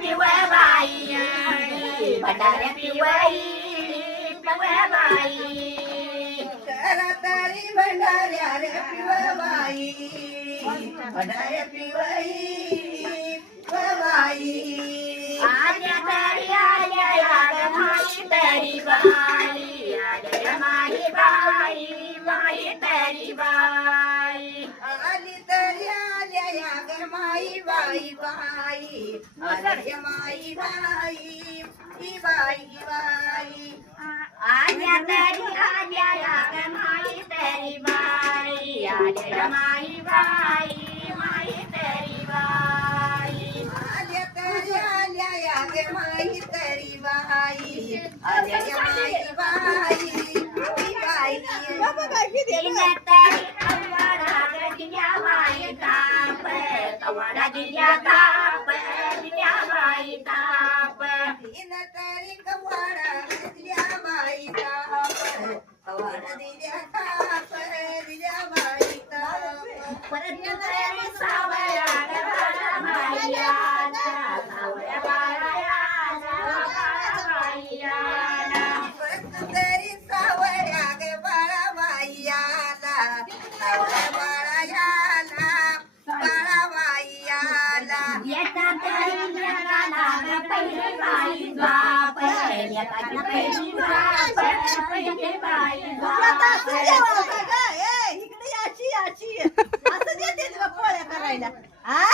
पिवळ्या बाई भंडाऱ्या पिवळी पिवळ्या बाई करतारी भंडाऱ्या रे पिवळाई भंडाऱ्या पिवळी पिवळाई आल्या तरी आल्या ग माई तरी बाई आल्या माई बाई माई तरी बाई आली तरी आल्या या ग माई बाई बाई आल्या माई बाई ही बाई बाई आल्या तरी आल्या ग माई तरी बाई आल्या माई बाई माई तरी बाई आल्या तरी आल्या या ग माई तरी बाई आल्या माई बाई ही बाई तरी कवडा दिल्या बाई ताप कवडा दिल्या ताप दिल्या बाई ताप इन तरी कवाडा दिल्या बाई ताप कवाडा दिल्या ताप दिल्या बाई ताप परत तरी सावळ्या बाया सावळ्या बाया परत तरी सावळ्या ग बाळाबाई आला सावळ्या बाळायाला बाळाबाई आला येता तरी जगाला पहिली बाई बाप येता पहिली बाप पहिली बाई इकडे याची याची असं देते पोळ्या करायला हा